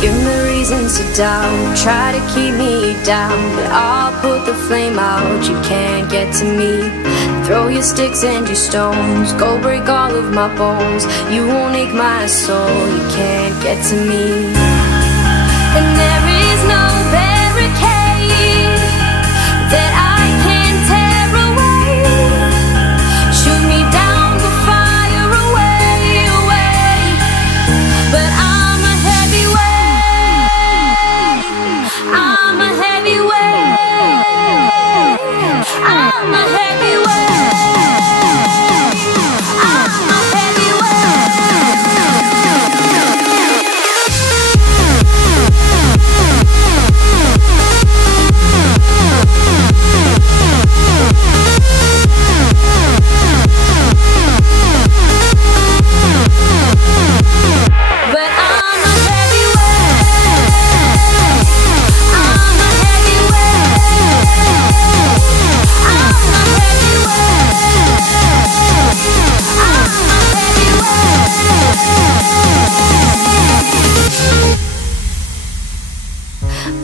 Give me reasons to doubt, try to keep me down, but I'll put the flame out, you can't get to me. Throw your sticks and your stones, go break all of my bones. You won't ache my soul, you can't get to me. And there is no barricade that I can tear away. Shoot me down, but fire away, away. But I'm a heavyweight, I'm a heavyweight, I'm a heavyweight.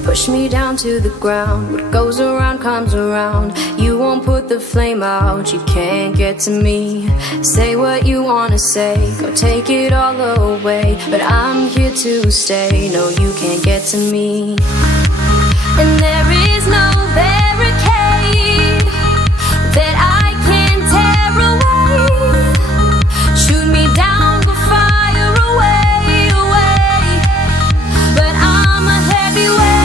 Push me down to the ground, what goes around comes around. You won't put the flame out, you can't get to me. Say what you wanna say, go take it all away, but I'm here to stay, no you can't get to me. And there is no barricade that I can tear away. Shoot me down, but fire away, away. But I'm a heavyweight,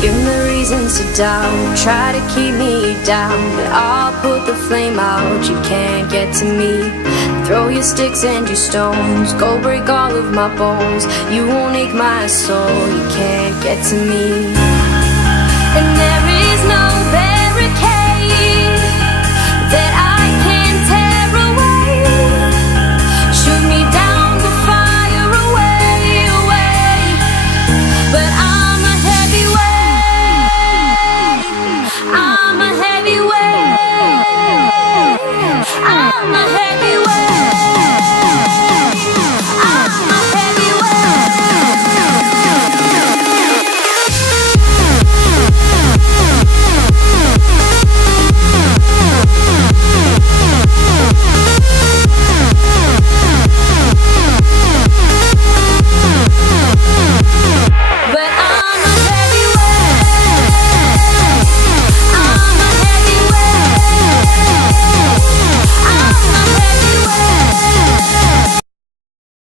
give me reasons to doubt, try to keep me down, but I'll put the flame out, you can't get to me. Throw your sticks and your stones, go break all of my bones. You won't ache my soul, you can't get to me. And there